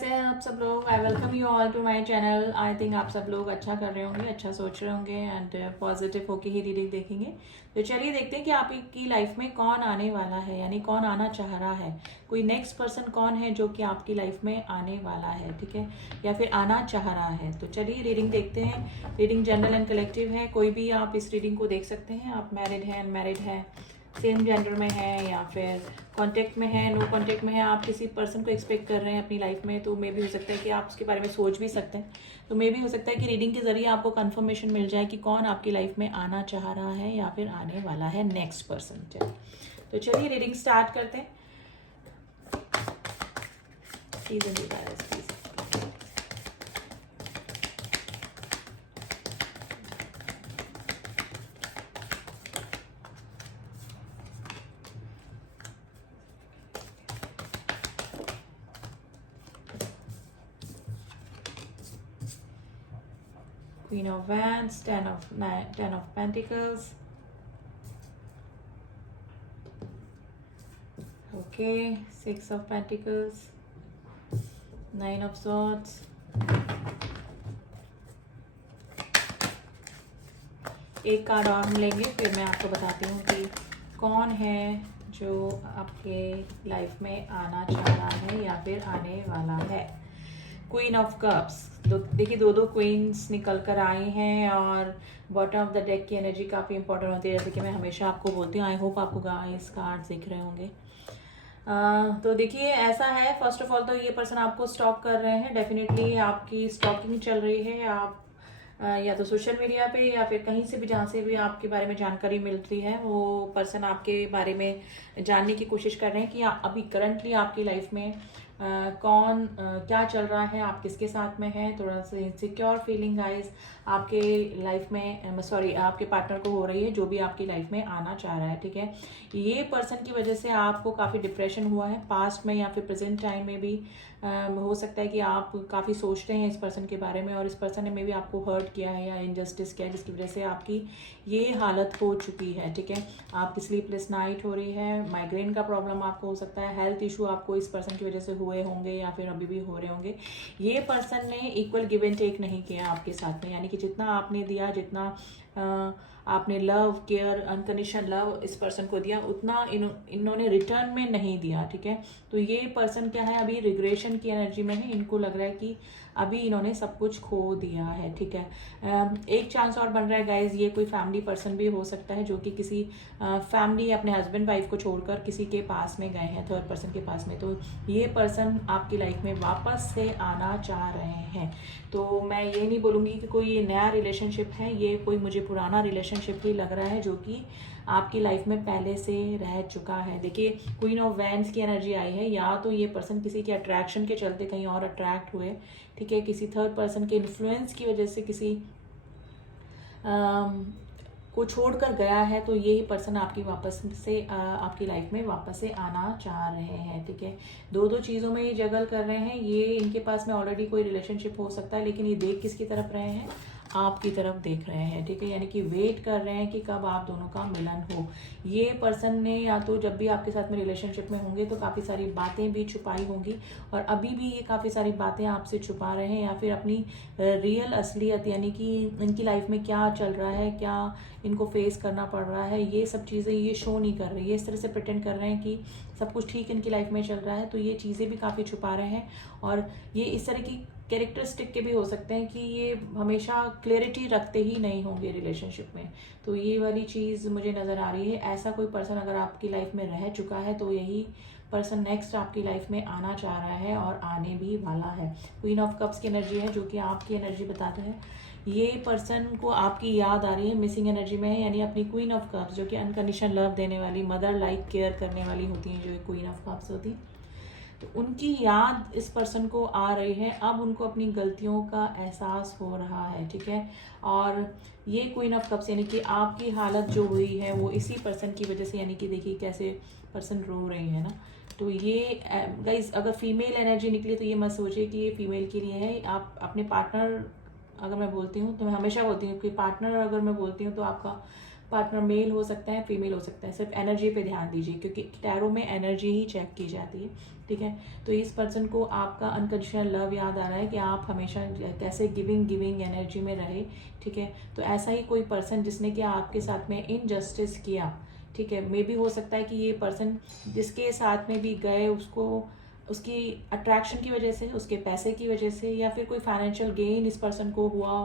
कैसे हैं आप सब लोग। I welcome you all to my channel. I think आप सब लोग अच्छा कर रहे होंगे, अच्छा सोच रहे होंगे एंड पॉजिटिव होके ही रीडिंग देखेंगे। तो चलिए देखते हैं कि आपकी लाइफ में कौन आने वाला है, यानी कौन आना चाह रहा है। कोई नेक्स्ट पर्सन कौन है जो कि आपकी लाइफ में आने वाला है, ठीक है, या फिर आना चाह रहा है। तो चलिए रीडिंग देखते हैं। रीडिंग जनरल एंड कलेक्टिव है, कोई भी आप इस रीडिंग को देख सकते हैं। आप मैरिड हैं, अनमैरिड हैं, सेम जेंडर में है या फिर कांटेक्ट में है, नो कांटेक्ट में है, आप किसी पर्सन को एक्सपेक्ट कर रहे हैं अपनी लाइफ में, तो मे भी हो सकता है कि आप उसके बारे में सोच भी सकते हैं। तो मे भी हो सकता है कि रीडिंग के जरिए आपको कंफर्मेशन मिल जाए कि कौन आपकी लाइफ में आना चाह रहा है या फिर आने वाला है नेक्स्ट पर्सन। चलिए तो चलिए रीडिंग स्टार्ट करते हैं। Please Queen of Wands, Ten of Pentacles. Okay, Six of Pentacles, Nine of Swords, एक कार्ड और हम लेंगे फिर मैं आपको बताती हूँ कि कौन है जो आपके लाइफ में आना चाह रहा है या फिर आने वाला है। क्वीन ऑफ कप्स, देखिए दो क्वींस निकल कर आई हैं और बॉटम ऑफ द डेक की एनर्जी काफ़ी इंपॉर्टेंट होती है, जैसे कि मैं हमेशा आपको बोलती हूँ। आई होप आपको गाइस कार्ड्स दिख रहे होंगे। तो देखिए ऐसा है, फर्स्ट ऑफ ऑल तो ये पर्सन आपको स्टॉक कर रहे हैं, डेफिनेटली आपकी स्टॉकिंग चल रही है। आप या तो सोशल मीडिया पे या फिर कहीं से भी जहाँ से भी आपके बारे में जानकारी मिलती है, वो पर्सन आपके बारे में जानने की कोशिश कर रहे हैं कि अभी करंटली आपकी लाइफ में कौन क्या चल रहा है, आप किसके साथ में हैं। थोड़ा सा इनसिक्योर फीलिंग गाइस आपके लाइफ में सॉरी आपके पार्टनर को हो रही है, जो भी आपकी लाइफ में आना चाह रहा है, ठीक है। ये पर्सन की वजह से आपको काफ़ी डिप्रेशन हुआ है पास्ट में या फिर प्रेजेंट टाइम में भी। हो सकता है कि आप काफ़ी सोचते हैं इस पर्सन के बारे में और इस पर्सन ने मे भी आपको हर्ट किया है या इनजस्टिस किया है, जिसकी वजह से आपकी ये हालत हो चुकी है, ठीक है। आपकी स्लीपलेस नाइट हो रही है, माइग्रेन का प्रॉब्लम आपको हो सकता है, हेल्थ इशू आपको इस पर्सन की वजह से हुए होंगे या फिर अभी भी हो रहे होंगे। ये पर्सन ने इक्वल गिव एंड टेक नहीं किया आपके साथ में, यानी कि जितना आपने दिया, जितना आपने लव केयर अनकंडीशनल लव इस पर्सन को दिया, उतना इन्होंने रिटर्न में नहीं दिया, ठीक है। तो ये पर्सन क्या है, अभी रिग्रेशन की एनर्जी में है। इनको लग रहा है कि अभी इन्होंने सब कुछ खो दिया है, ठीक है। एक चांस और बन रहा है गाइज, ये कोई फैमिली पर्सन भी हो सकता है जो कि किसी फैमिली अपने हस्बैंड वाइफ को छोड़कर किसी के पास में गए हैं, थर्ड पर्सन के पास में। तो ये पर्सन आपकी लाइफ में वापस से आना चाह रहे हैं। तो मैं ये नहीं बोलूँगी कि कोई ये नया रिलेशनशिप है, ये कोई मुझे पुराना रिलेशनशिप ही लग रहा है जो कि आपकी लाइफ में पहले से रह चुका है। देखिए क्वीन ऑफ वैंड्स की एनर्जी आई है, या तो ये पर्सन किसी के अट्रैक्शन के चलते कहीं और अट्रैक्ट हुए, ठीक है, किसी थर्ड पर्सन के इन्फ्लुएंस की वजह से किसी को छोड़कर गया है, तो यही पर्सन आपकी वापस से आपकी लाइफ में वापस से आना चाह रहे हैं, ठीक है। दो चीज़ों में ये जगल कर रहे हैं। ये इनके पास में ऑलरेडी कोई रिलेशनशिप हो सकता है, लेकिन ये देख किसकी तरफ रहे हैं, आपकी तरफ देख रहे हैं, ठीक है। यानी कि वेट कर रहे हैं कि कब आप दोनों का मिलन हो। ये पर्सन ने या तो जब भी आपके साथ में रिलेशनशिप में होंगे तो काफ़ी सारी बातें भी छुपाई होंगी, और अभी भी ये काफ़ी सारी बातें आपसे छुपा रहे हैं, या फिर अपनी रियल असलियत यानी कि इनकी लाइफ में क्या चल रहा है, क्या इनको फेस करना पड़ रहा है, ये सब चीज़ें ये शो नहीं कर रही है। इस तरह से प्रिटेंड कर रहे हैं कि सब कुछ ठीक इनकी लाइफ में चल रहा है, तो ये चीज़ें भी काफ़ी छुपा रहे हैं। और ये इस तरह की कैरेक्टरिस्टिक के भी हो सकते हैं कि ये हमेशा क्लैरिटी रखते ही नहीं होंगे रिलेशनशिप में। तो ये वाली चीज़ मुझे नज़र आ रही है। ऐसा कोई पर्सन अगर आपकी लाइफ में रह चुका है तो यही पर्सन नेक्स्ट आपकी लाइफ में आना चाह रहा है और आने भी वाला है। क्वीन ऑफ कप्स की एनर्जी है जो कि आपकी एनर्जी बताते हैं। ये पर्सन को आपकी याद आ रही है, मिसिंग एनर्जी में है, यानी अपनी क्वीन ऑफ कप्स जो कि अनकंडीशनल लव देने वाली, मदर लाइक केयर करने वाली होती हैं, जो क्वीन ऑफ कप्स होती है, तो उनकी याद इस पर्सन को आ रही है। अब उनको अपनी गलतियों का एहसास हो रहा है, ठीक है। और ये क्वीन ऑफ कप्स यानी कि आपकी हालत जो हुई है वो इसी पर्सन की वजह से, यानी कि देखिए कैसे पर्सन रो रही है ना। तो ये गाइस अगर फीमेल एनर्जी निकली तो ये मत सोचिए कि ये फीमेल के लिए है। आप अपने पार्टनर, अगर मैं बोलती हूँ तो मैं हमेशा बोलती हूँ कि पार्टनर अगर मैं बोलती हूँ तो आपका पार्टनर मेल हो सकता है, फीमेल हो सकता है। सिर्फ एनर्जी पे ध्यान दीजिए, क्योंकि टैरो में एनर्जी ही चेक की जाती है, ठीक है। तो इस पर्सन को आपका अनकंडीशनल लव याद आ रहा है कि आप हमेशा कैसे गिविंग एनर्जी में रहे, ठीक है। तो ऐसा ही कोई पर्सन जिसने कि आपके साथ में इनजस्टिस किया, ठीक है, मे भी हो सकता है कि ये पर्सन जिसके साथ में भी गए उसको उसकी अट्रैक्शन की वजह से, उसके पैसे की वजह से, या फिर कोई फाइनेंशियल गेन इस पर्सन को हुआ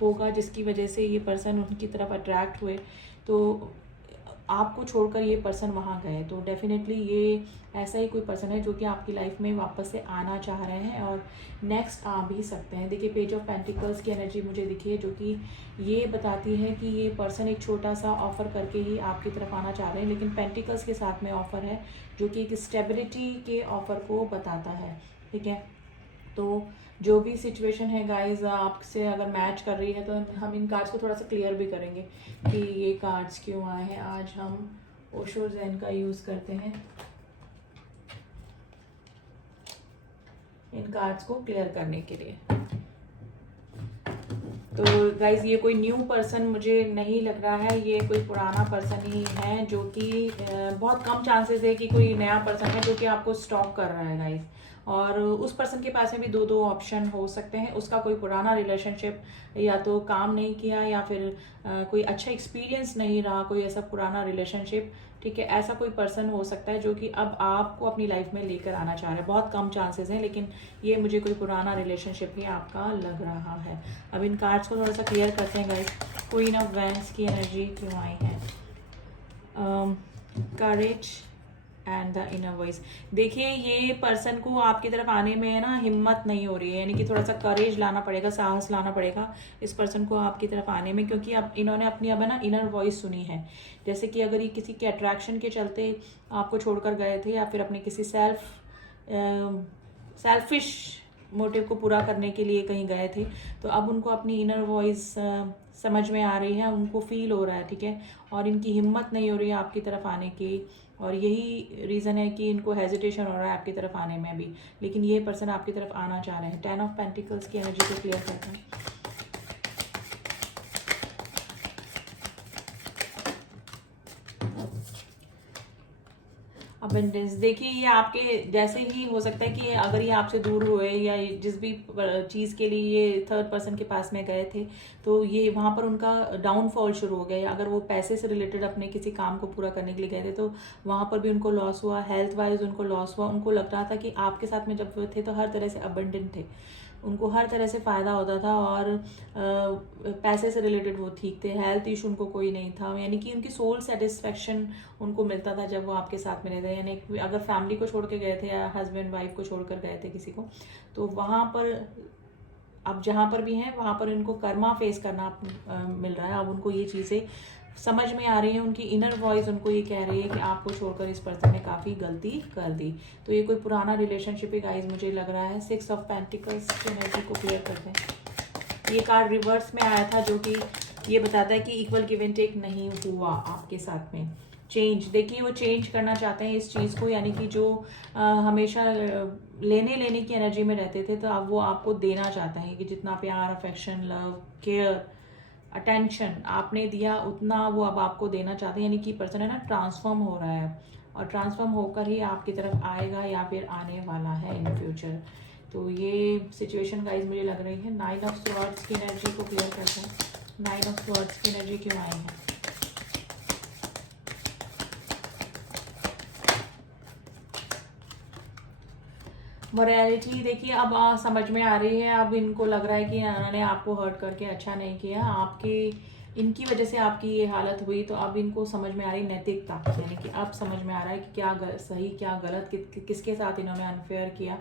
होगा जिसकी वजह से ये पर्सन उनकी तरफ अट्रैक्ट हुए, तो आपको छोड़कर ये पर्सन वहाँ गए। तो डेफिनेटली ये ऐसा ही कोई पर्सन है जो कि आपकी लाइफ में वापस से आना चाह रहे हैं और नेक्स्ट आ भी सकते हैं। देखिए पेज ऑफ पेंटिकल्स की एनर्जी मुझे दिखी है, जो कि ये बताती है कि ये पर्सन एक छोटा सा ऑफर करके ही आपकी तरफ आना चाह रहे हैं, लेकिन पेंटिकल्स के साथ में ऑफर है जो कि एक स्टेबिलिटी के ऑफर को बताता है, ठीक है। तो जो भी सिचुएशन है गाइज आपसे अगर मैच कर रही है तो हम इन कार्ड्स को थोड़ा सा क्लियर भी करेंगे कि ये कार्ड्स क्यों आए हैं। आज हम ओशो ज़ेन का यूज़ करते हैं इन कार्ड्स को क्लियर करने के लिए। तो गाइज ये कोई न्यू पर्सन मुझे नहीं लग रहा है, ये कोई पुराना पर्सन ही है, जो कि बहुत कम चांसेस है कि कोई नया पर्सन है जो कि आपको स्टॉक कर रहा है गाइज। और उस पर्सन के पास में भी दो ऑप्शन हो सकते हैं। उसका कोई पुराना रिलेशनशिप या तो काम नहीं किया, या फिर कोई अच्छा एक्सपीरियंस नहीं रहा, कोई ऐसा पुराना रिलेशनशिप, ठीक है। ऐसा कोई पर्सन हो सकता है जो कि अब आपको अपनी लाइफ में लेकर आना चाह रहा है। बहुत कम चांसेस हैं, लेकिन ये मुझे कोई पुराना रिलेशनशिप ही आपका लग रहा है। अब इन कार्ड्स को थोड़ा सा क्लियर करते हैं गाइस। क्वीन ऑफ वैंड्स की एनर्जी क्यों आई है? Courage and the inner voice. देखिए ये पर्सन को आपकी तरफ आने में ना हिम्मत नहीं हो रही है, यानी कि थोड़ा सा करेज लाना पड़ेगा, साहस लाना पड़ेगा इस पर्सन को आपकी तरफ आने में, क्योंकि अब इन्होंने अपनी अब ना इनर वॉइस सुनी है। जैसे कि अगर ये किसी के अट्रैक्शन के चलते आपको छोड़कर गए थे, या फिर अपने किसी सेल्फिश मोटिव को पूरा करने के लिए कहीं गए थे, तो अब उनको अपनी इनर वॉइस समझ में आ रही है, उनको फील हो रहा है, ठीक है। और इनकी हिम्मत नहीं हो रही है आपकी तरफ आने की, और यही रीज़न है कि इनको हेजिटेशन हो रहा है आपकी तरफ आने में भी, लेकिन ये पर्सन आपकी तरफ आना चाह रहे हैं। 10 ऑफ पेंटिकल्स की एनर्जी को क्लियर करते हैं। अबंडेंस। देखिए ये आपके जैसे ही हो सकता है कि अगर ये आपसे दूर हुए या जिस भी चीज़ के लिए ये थर्ड पर्सन के पास में गए थे, तो ये वहाँ पर उनका डाउनफॉल शुरू हो गया। या अगर वो पैसे से रिलेटेड अपने किसी काम को पूरा करने के लिए गए थे, तो वहाँ पर भी उनको लॉस हुआ, हेल्थ वाइज उनको लॉस हुआ। उनको लग रहा था कि आपके साथ में जब वो थे तो हर तरह से अबंडेंट थे, उनको हर तरह से फ़ायदा होता था, और पैसे से रिलेटेड वो ठीक थे, हेल्थ इशू उनको कोई नहीं था, यानी कि उनकी सोल सेटिस्फेक्शन उनको मिलता था जब वो आपके साथ में रहते। यानी अगर फैमिली को छोड़ के गए थे या हस्बैंड वाइफ को छोड़कर गए थे किसी को, तो वहाँ पर अब जहाँ पर भी हैं वहाँ पर इनको कर्मा फेस करना मिल रहा है। अब उनको ये चीज़ें समझ में आ रही है, उनकी इनर वॉइस उनको ये कह रही है कि आपको छोड़कर इस पर्सन ने काफ़ी गलती कर दी। तो ये कोई पुराना रिलेशनशिप ही गाइस मुझे लग रहा है। 6 ऑफ पेंटिकल्स की एनर्जी को क्लियर करते हैं। ये कार्ड रिवर्स में आया था, जो कि ये बताता है कि इक्वल गिव एंड टेक नहीं हुआ आपके साथ में। चेंज, देखिए वो चेंज करना चाहते हैं इस चीज़ को, यानी कि जो हमेशा लेने की एनर्जी में रहते थे, तो अब वो आपको देना चाहते हैं कि जितना प्यार, अफेक्शन, लव, केयर, अटेंशन आपने दिया, उतना वो अब आपको देना चाहते हैं। यानी कि पर्सन है ना ट्रांसफॉर्म हो रहा है, और ट्रांसफॉर्म होकर ही आपकी तरफ आएगा या फिर आने वाला है इन फ्यूचर। तो ये सिचुएशन गाइस मुझे लग रही है। 9 ऑफ स्वॉर्ड्स की एनर्जी को क्लियर करते हैं। 9 ऑफ स्वॉर्ड्स की एनर्जी क्यों आई है? मोरालिटी। देखिए अब समझ में आ रही है, अब इनको लग रहा है कि उन्होंने आपको हर्ट करके अच्छा नहीं किया, आपकी इनकी वजह से आपकी ये हालत हुई, तो अब इनको समझ में आ रही नैतिकता, यानी कि अब समझ में आ रहा है कि क्या सही क्या गलत, किसके साथ इन्होंने अनफेयर किया।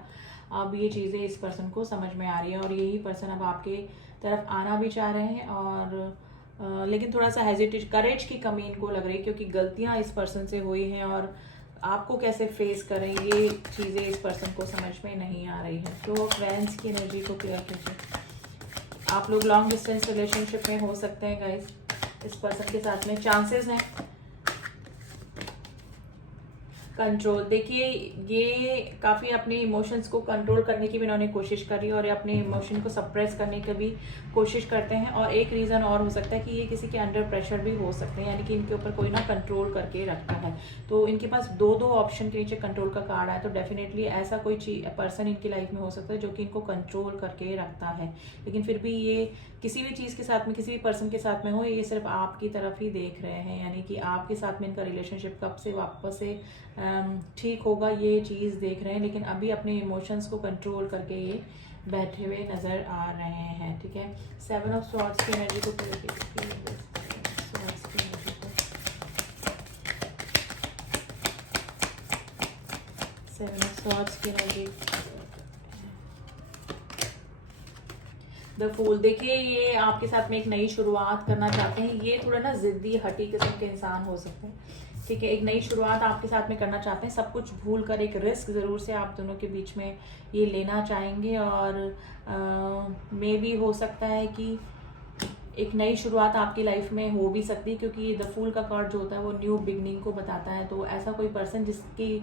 अब ये चीज़ें इस पर्सन को समझ में आ रही है, और यही पर्सन अब आपके तरफ आना भी चाह रहे हैं, और लेकिन थोड़ा सा हेजिटेट, करेज की कमी इनको लग रही है, क्योंकि गलतियाँ इस पर्सन से हुई हैं, और आपको कैसे फेस करें ये चीज़ें इस पर्सन को समझ में नहीं आ रही है। तो वैंस की एनर्जी को क्लियर कीजिए। आप लोग लॉन्ग डिस्टेंस रिलेशनशिप में हो सकते हैं गाइस, इस पर्सन के साथ में चांसेस हैं। कंट्रोल, देखिए ये काफ़ी अपने इमोशंस को कंट्रोल करने की भी इन्होंने कोशिश करी और ये अपने इमोशन को सप्रेस करने की भी कोशिश करते हैं। और एक रीज़न और हो सकता है कि ये किसी के अंडर प्रेशर भी हो सकते हैं, यानी कि इनके ऊपर कोई ना कंट्रोल करके रखता है। तो इनके पास दो ऑप्शन के नीचे कंट्रोल का कार्ड आया, तो डेफिनेटली ऐसा कोई पर्सन इनकी लाइफ में हो सकता है जो कि इनको कंट्रोल करके रखता है। लेकिन फिर भी ये किसी भी चीज़ के साथ में, किसी भी पर्सन के साथ में हो, ये सिर्फ आपकी तरफ ही देख रहे हैं, यानी कि आपके साथ में इनका रिलेशनशिप कब से वापस से ठीक होगा ये चीज़ देख रहे हैं। लेकिन अभी अपने इमोशंस को कंट्रोल करके ये बैठे हुए नज़र आ रहे हैं। ठीक है, 7 ऑफ स्वॉर्ड्स की एनर्जी को सेवन ऑफ स्वॉर्ड्स की एनर्जी, द फूल। देखिए ये आपके साथ में एक नई शुरुआत करना चाहते हैं। ये थोड़ा ना जिद्दी हटी किस्म के इंसान हो सकते हैं। ठीक है, एक नई शुरुआत आपके साथ में करना चाहते हैं, सब कुछ भूल कर एक रिस्क ज़रूर से आप दोनों के बीच में ये लेना चाहेंगे। और मे भी हो सकता है कि एक नई शुरुआत आपकी लाइफ में हो भी सकती है, क्योंकि द फूल का कार्ड जो होता है वो न्यू बिगनिंग को बताता है। तो ऐसा कोई पर्सन जिसकी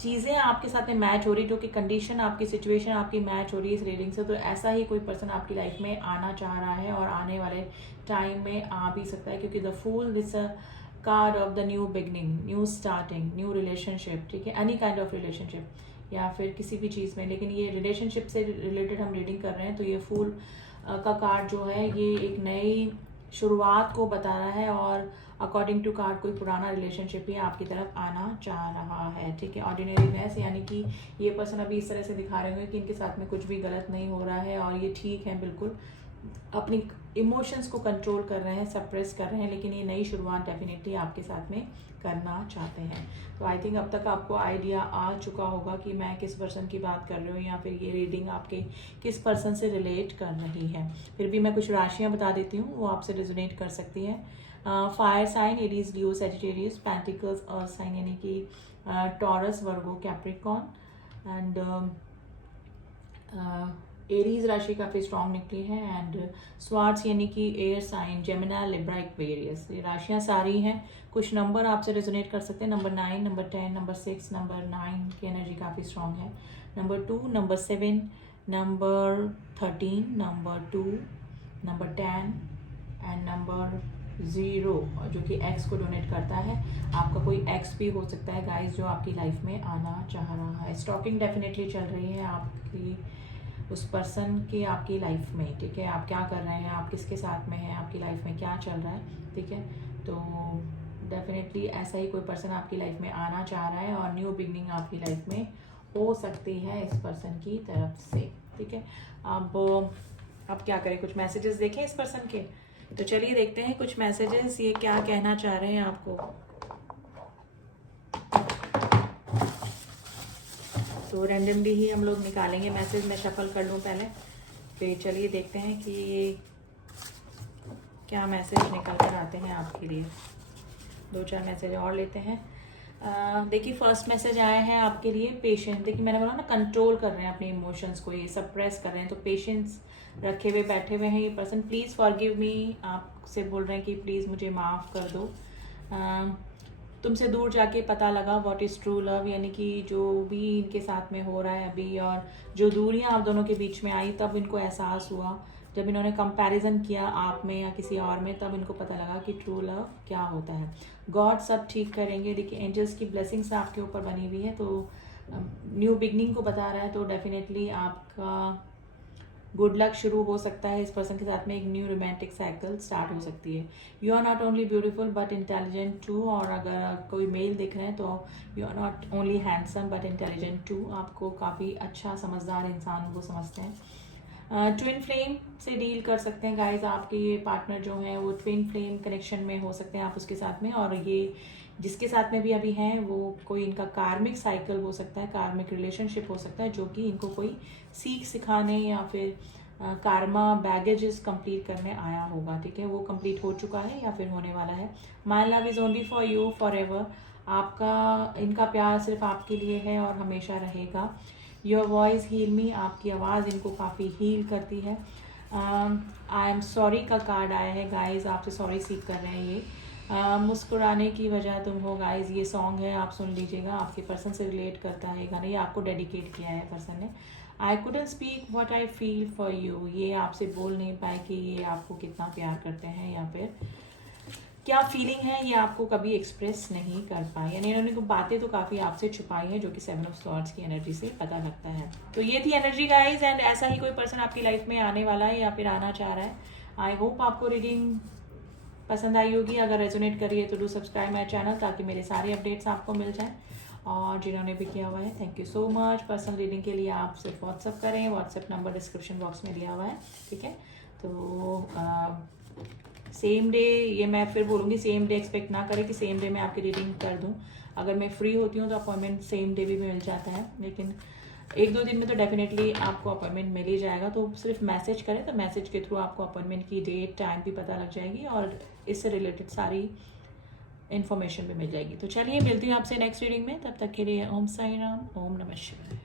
चीज़ें आपके साथ में मैच हो रही, जो कि कंडीशन आपकी सिचुएशन आपकी मैच हो रही है इस रीडिंग से, तो ऐसा ही कोई पर्सन आपकी लाइफ में आना चाह रहा है और आने वाले टाइम में आ भी सकता है, क्योंकि the fool this card of the new beginning, new starting, new relationship. ठीक है, एनी काइंड ऑफ रिलेशनशिप या फिर किसी भी चीज़ में, लेकिन ये रिलेशनशिप से रिलेटेड हम रीडिंग कर रहे हैं। तो ये फूल का कार्ड जो है ये एक नई शुरुआत को बता रहा है और अकॉर्डिंग टू कार्ड कोई पुराना रिलेशनशिप ही आपकी तरफ आना चाह रहा है। ठीक है, ऑर्डिनरी मैस, यानी कि ये पर्सन अभी इस तरह से दिखा रहे होंगे कि इनके साथ में कुछ भी गलत नहीं हो रहा है और ये ठीक है, बिल्कुल अपनी इमोशंस को कंट्रोल कर रहे हैं, सप्रेस कर रहे हैं, लेकिन ये नई शुरुआत डेफिनेटली आपके साथ में करना चाहते हैं। तो आई थिंक अब तक आपको आइडिया आ चुका होगा कि मैं किस पर्सन की बात कर रही हूँ या फिर ये रीडिंग आपके किस पर्सन से रिलेट कर रही है। फिर भी मैं कुछ राशियाँ बता देती हूँ, वो आपसे रिजोनेट कर सकती है। फायर साइन एरीज, लियो, सजिटेरियस, पेंटिकल्स, अर्थ साइन यानी कि taurus, Virgo, Capricorn and Aries राशि काफ़ी स्ट्रॉन्ग निकली है। एंड स्वार्ट्स यानी कि एयर साइन, जेमिना, लिब्रा, एक्वेरियस, ये राशियाँ सारी हैं। कुछ नंबर आपसे रेजोनेट कर सकते हैं, नंबर 9, नंबर 10, नंबर 6, नंबर 9 की एनर्जी काफ़ी स्ट्रॉन्ग है। Number 2, number 7, number 13, number 2, number 10 and number 0, जो कि एक्स को डोनेट करता है। आपका कोई एक्स भी हो सकता है गाइस जो आपकी लाइफ में आना चाह रहा है। स्टॉकिंग डेफिनेटली चल रही है आपकी उस पर्सन की आपकी लाइफ में। ठीक है, आप क्या कर रहे हैं, आप किसके साथ में हैं, आपकी लाइफ में क्या चल रहा है। ठीक है, तो डेफिनेटली ऐसा ही कोई पर्सन आपकी लाइफ में आना चाह रहा है और न्यू बिगनिंग आपकी लाइफ में हो सकती है इस पर्सन की तरफ से। ठीक है, अब क्या करें, कुछ मैसेजेस देखें इस पर्सन के। तो चलिए देखते हैं कुछ मैसेजेस, ये क्या कहना चाह रहे हैं आपको। तो रैंडमली ही हम लोग निकालेंगे मैसेज, मैं शफल कर लूँ पहले, फिर चलिए देखते हैं कि ये क्या मैसेज निकल कर आते हैं आपके लिए। 2-4 मैसेज और लेते हैं। देखिए फर्स्ट मैसेज आया है आपके लिए, पेशेंस। देखिए मैंने बोला ना, कंट्रोल कर रहे हैं अपने इमोशंस को, ये सप्रेस कर रहे हैं, तो पेशेंस रखे हुए बैठे हुए हैं ये पर्सन। प्लीज़ फॉरगिव मी, आपसे बोल रहे हैं कि प्लीज़ मुझे माफ़ कर दो। तुमसे दूर जाके पता लगा व्हाट इज़ ट्रू लव, यानी कि जो भी इनके साथ में हो रहा है अभी और जो दूरियां आप दोनों के बीच में आई, तब इनको एहसास हुआ, जब इन्होंने कंपैरिजन किया आप में या किसी और में, तब इनको पता लगा कि ट्रू लव क्या होता है। गॉड सब ठीक करेंगे। देखिए एंजल्स की ब्लेसिंग्स आपके ऊपर बनी हुई है, तो न्यू बिगनिंग को बता रहा है, तो डेफिनेटली आपका गुड लक शुरू हो सकता है इस पर्सन के साथ में, एक न्यू रोमांटिक साइकिल स्टार्ट हो सकती है। You are not only beautiful but intelligent too, और अगर कोई मेल दिख रहे हैं तो you are not only handsome but intelligent too, आपको काफ़ी अच्छा समझदार इंसान वो समझते हैं। ट्विन फ्लेम से डील कर सकते हैं गाइज, आपके ये पार्टनर जो हैं वो ट्विन फ्लेम कनेक्शन में हो सकते हैं आप उसके साथ में, और ये जिसके साथ में भी अभी हैं वो कोई इनका कार्मिक साइकिल हो सकता है, कार्मिक रिलेशनशिप हो सकता है, जो कि इनको कोई सीख सिखाने या फिर कार्मा बैगेजेस कंप्लीट करने आया होगा। ठीक है, वो कंप्लीट हो चुका है या फिर होने वाला है। My love is only for you for ever, आपका इनका प्यार सिर्फ आपके लिए है और हमेशा रहेगा। योर वॉइस हील मी, आपकी आवाज़ इनको काफ़ी हील करती है। आई एम सॉरी का कार्ड आया है गाइज, आपसे सॉरी सीख कर रहे हैं ये। मुस्कुराने की वजह तुम हो गाइस, ये सॉन्ग है, आप सुन लीजिएगा, आपके पर्सन से रिलेट करता है गाना, ये आपको डेडिकेट किया है पर्सन ने। I couldn't speak what I feel for you, ये आपसे बोल नहीं पाए कि ये आपको कितना प्यार करते हैं या फिर क्या फीलिंग है, ये आपको कभी एक्सप्रेस नहीं कर पाए, यानी इन्होंने को बातें तो काफ़ी आपसे छुपाई है, जो कि 7 ऑफ स्वॉर्ड्स की एनर्जी से पता लगता है। तो ये थी एनर्जी गाइज, एंड ऐसा ही कोई पर्सन आपकी लाइफ में आने वाला है या फिर आना चाह रहा है। आई होप आपको रीडिंग पसंद आई होगी। अगर रेजोनेट करिए तो डू सब्सक्राइब माई चैनल, ताकि मेरे सारे अपडेट्स आपको मिल जाएं। और जिन्होंने भी किया हुआ है, thank you so much. Personal reading के लिए आप सिर्फ व्हाट्सअप करें, व्हाट्सअप नंबर डिस्क्रिप्शन बॉक्स में दिया हुआ है, ठीक है। तो सेम डे, ये मैं फिर बोलूँगी, सेम डे एक्सपेक्ट ना करें कि सेम डे मैं आपकी रीडिंग कर दूँ। अगर मैं फ्री होती हूँ तो अपॉइंटमेंट सेम डे भी मिल जाता है, लेकिन 1-2 दिन में तो डेफिनेटली आपको अपॉइंटमेंट मिल ही जाएगा। तो सिर्फ मैसेज करें, तो मैसेज के थ्रू आपको अपॉइंटमेंट की डेट टाइम भी पता लग जाएगी और इससे रिलेटेड सारी इन्फॉर्मेशन भी मिल जाएगी। तो चलिए, मिलती हूँ आपसे नेक्स्ट रीडिंग में, तब तक के लिए ओम साई राम, ओम नमः शिवाय।